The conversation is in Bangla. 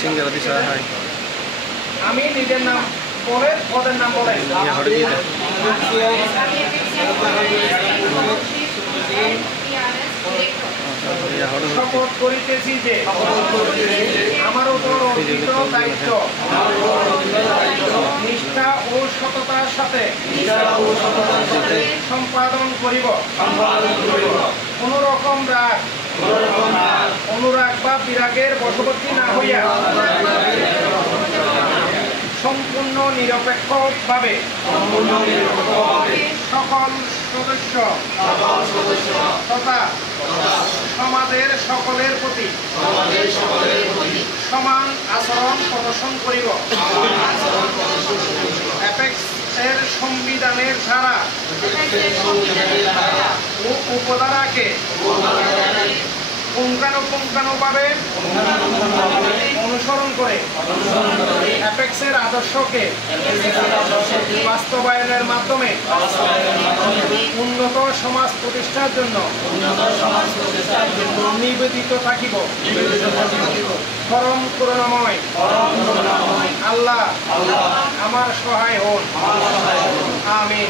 সিঙ্গারা দিশা হয় আমি নিজের নাম বলে পদের নাম বলে শপথ করিতেছি যে আমার উপর অর্পিত দায়িত্ব নিষ্ঠা ও সততার সাথে সম্পাদন করিব। কোন রকম রাগ অনুরাগ বা বিরাগের বশবর্তী না হইয়া সম্পূর্ণ নিরপেক্ষভাবে সকল সদস্য তথা সমাজের সকলের প্রতি সমান আচরণ প্রদর্শন করিব। অ্যাপেক্সের সংবিধানের ধারা ও উপধারাকে পুঙ্খানুপুঙ্খানুভাবে অনুসরণ করে অ্যাপেক্সের আদর্শকে বাস্তবায়নের মাধ্যমে উন্নত সমাজ প্রতিষ্ঠার জন্য নিবেদিত থাকিব। পরম করুণাময় আল্লাহ আমার সহায় হন। আমিন।